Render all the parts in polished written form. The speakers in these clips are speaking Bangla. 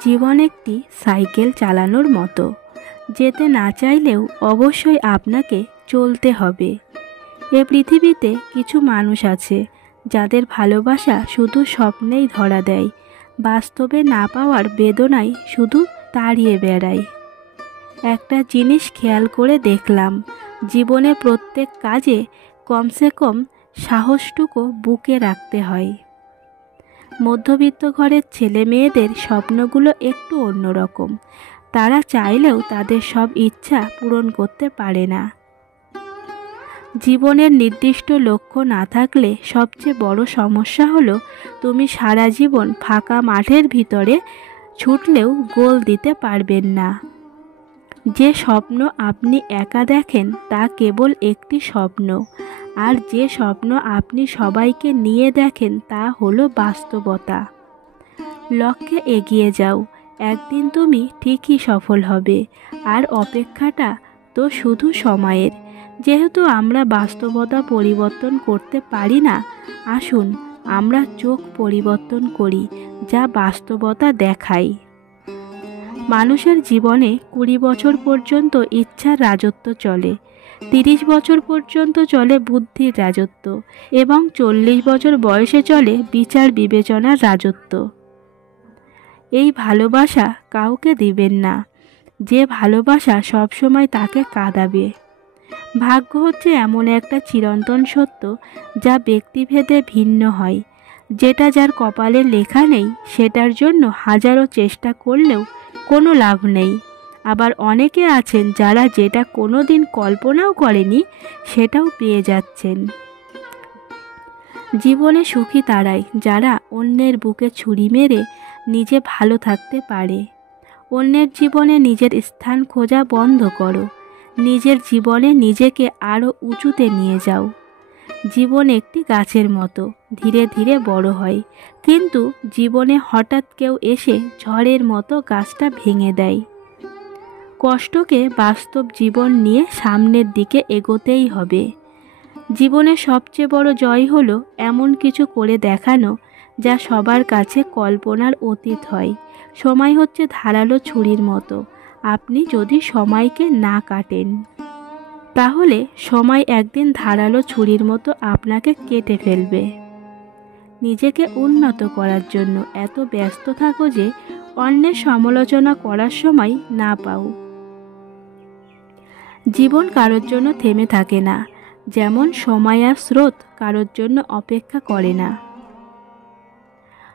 জীবন একটি সাইকেল চালানোর মতো, যেতে না চাইলেও অবশ্যই আপনাকে চলতে হবে। এ পৃথিবীতে কিছু মানুষ আছে যাদের ভালোবাসা শুধু স্বপ্নেই ধরা দেয়, বাস্তবে না পাওয়ার বেদনায় শুধু তাড়িয়ে বেড়ায়। একটা জিনিস খেয়াল করে দেখলাম, জীবনে প্রত্যেক কাজে কমসে কম সাহসটুকু বুকে রাখতে হয়। মধ্যবিত্ত ঘরের ছেলে মেয়েদের স্বপ্নগুলো একটু অন্যরকম। তারা চাইলেও তাদের সব ইচ্ছা পূরণ করতে পারে না। জীবনের নির্দিষ্ট লক্ষ্য না থাকলে সবচেয়ে বড় সমস্যা হলো তুমি সারা জীবন ফাঁকা মাঠের ভিতরে ছুটলেও গোল দিতে পারবেন না। যে স্বপ্ন আপনি একা দেখেন তা কেবল একটি স্বপ্ন, আর যে স্বপ্ন আপনি সবাইকে নিয়ে দেখেন তা হলো বাস্তবতা। লক্ষ্যে এগিয়ে যাও, একদিন তুমি ঠিকই সফল হবে। আর অপেক্ষাটা তো শুধু সময়ের। যেহেতু আমরা বাস্তবতা পরিবর্তন করতে পারি না, আসুন আমরা চোখ পরিবর্তন করি, যা বাস্তবতা দেখায়। মানুষের জীবনে 20 বছর পর্যন্ত ইচ্ছার রাজত্ব চলে, 30 বছর পর্যন্ত চলে বুদ্ধির রাজত্ব, এবং 40 বছর বয়সে চলে বিচার বিবেচনার রাজত্ব। এই ভালোবাসা কাউকে দিবেন না, যে ভালোবাসা সবসময় তাকে কাঁদাবে। ভাগ্য হচ্ছে এমন একটা চিরন্তন সত্য যা ব্যক্তিভেদে ভিন্ন হয়। যেটা যার কপালে লেখা নেই, সেটার জন্য হাজারো চেষ্টা করলেও কোনো লাভ নেই। আবার অনেকে আছেন যারা যেটা কোনো দিন কল্পনাও করেনি সেটাও পেয়ে যাচ্ছেন। জীবনে সুখী তারাই যারা অন্যের বুকে ছুরি মেরে নিজে ভালো থাকতে পারে। অন্যের জীবনে নিজের স্থান খোঁজা বন্ধ করো, নিজের জীবনে নিজেকে আরও উঁচুতে নিয়ে যাও। জীবন একটি গাছের মতো, ধীরে ধীরে বড় হয়, কিন্তু জীবনে হঠাৎ কেউ এসে ঝড়ের মতো গাছটা ভেঙে দেয়। কষ্টকে বাস্তব জীবন নিয়ে সামনের দিকে এগোতেই হবে। জীবনের সবচেয়ে বড় জয় হলো এমন কিছু করে দেখানো যা সবার কাছে কল্পনার অতীত হয়। সময় হচ্ছে ধারালো ছুরির মতো, আপনি যদি সময়কে না কাটেন তাহলে সময় একদিন ধারালো ছুরির মতো আপনাকে কেটে ফেলবে। নিজেকে উন্নত করার জন্য এত ব্যস্ত থাকো যে অন্যের সমালোচনা করার সময় না পাও। জীবন কারোর জন্য থেমে থাকে না, যেমন সময় আর স্রোত কারোর জন্য অপেক্ষা করে না।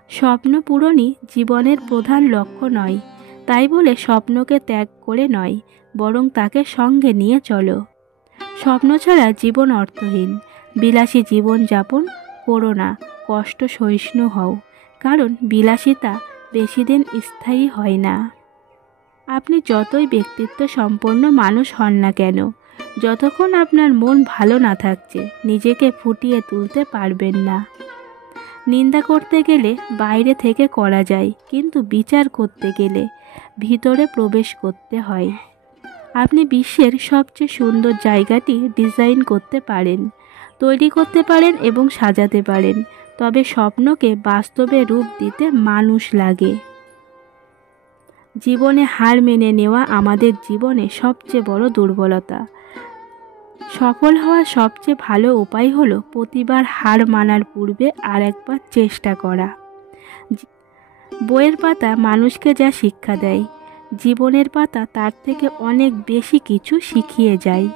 স্বপ্ন পূরণই জীবনের প্রধান লক্ষ্য নয়, তাই বলে স্বপ্নকে ত্যাগ করে নয়, বরং তাকে সঙ্গে নিয়ে চলো। স্বপ্ন ছাড়া জীবন অর্থহীন। বিলাসী জীবন যাপন করো না, কষ্ট সহিষ্ণু হও, কারণ বিলাসিতা বেশিদিন স্থায়ী হয় না। আপনি যতই ব্যক্তিত্ব সম্পন্ন মানুষ হন না কেন, যতক্ষণ আপনার মন ভালো না থাকছে, নিজেকে ফুটিয়ে তুলতে পারবেন না। নিন্দা করতে গেলে বাইরে থেকে করা যায়, কিন্তু বিচার করতে গেলে ভিতরে প্রবেশ করতে হয়। আপনি বিশ্বের সবচেয়ে সুন্দর জায়গাটি ডিজাইন করতে পারেন, তৈরি করতে পারেন এবং সাজাতে পারেন, তবে স্বপ্নকে বাস্তবে রূপ দিতে মানুষ লাগে। জীবনে হার মেনে নেওয়া আমাদের জীবনে সবচেয়ে বড় দুর্বলতা। সফল হওয়ার সবচেয়ে ভালো উপায় হলো প্রতিবার হার মানার পূর্বে আর একবার চেষ্টা করা। বইয়ের পাতা মানুষকে যা শিক্ষা দেয়, জীবনের পাতা তার থেকে অনেক বেশি কিছু শিখিয়ে যায়।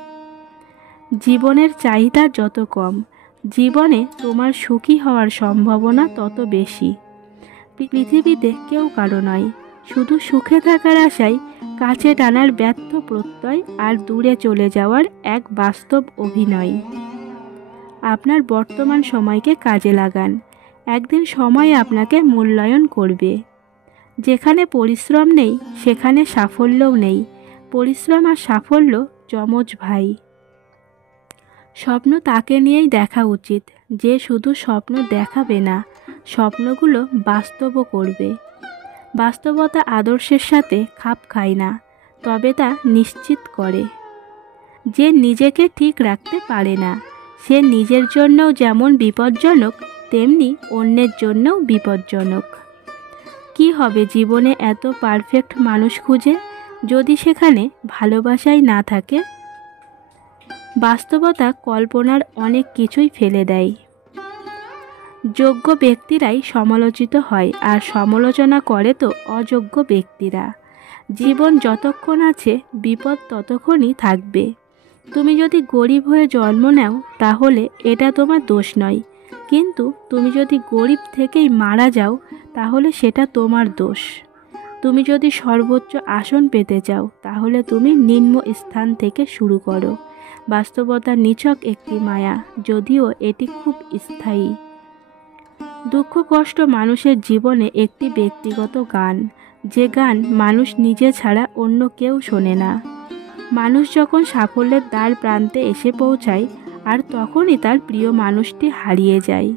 জীবনের চাহিদা যত কম, জীবনে তোমার সুখী হওয়ার সম্ভাবনা তত বেশি। পৃথিবীতে কেউ কারো নয়, শুধু সুখে থাকার আশায় কাছে টানার ব্যর্থ প্রত্যয় আর দূরে চলে যাওয়ার এক বাস্তব অভিনয়। আপনার বর্তমান সময়কে কাজে লাগান, একদিন সময় আপনাকে মূল্যায়ন করবে। যেখানে পরিশ্রম নেই সেখানে সাফল্যও নেই। পরিশ্রম আর সাফল্য যমজ ভাই। স্বপ্ন তাকে নিয়েই দেখা উচিত যে শুধু স্বপ্ন দেখাবে না, স্বপ্নগুলো বাস্তবও করবে। বাস্তবতা আদর্শের সাথে খাপ খায় না, তবে তা নিশ্চিত করে। যে নিজেকে ঠিক রাখতে পারে না, সে নিজের জন্যও যেমন বিপজ্জনক, তেমনি অন্যের জন্যও বিপজ্জনক। কি হবে জীবনে এত পারফেক্ট মানুষ খুঁজে, যদি সেখানে ভালোবাসাই না থাকে? বাস্তবতা কল্পনার অনেক কিছুই ফেলে দেয়। যোগ্য ব্যক্তিরাই সমালোচিত হয়, আর সমালোচনা করে তো অযোগ্য ব্যক্তিরা। জীবন যতক্ষণ আছে বিপদ ততক্ষণই থাকবে। তুমি যদি গরিব হয়ে জন্ম নাও তাহলে এটা তোমার দোষ নয়, কিন্তু তুমি যদি গরিব থেকেই মারা যাও তাহলে সেটা তোমার দোষ। তুমি যদি সর্বোচ্চ আসন পেতে চাও তাহলে তুমি নিম্ন স্থান থেকে শুরু করো। বাস্তবতা নিছক একটি মায়া, যদিও এটি খুব স্থায়ী। দুঃখ কষ্ট মানুষের জীবনে একটি ব্যক্তিগত গান, যে গান মানুষ নিজে ছাড়া অন্য কেউ শোনে না। মানুষ যখন সাফল্যের দ্বার প্রান্তে এসে পৌঁছায় আর তখনই তার প্রিয় মানুষটি হারিয়ে যায়।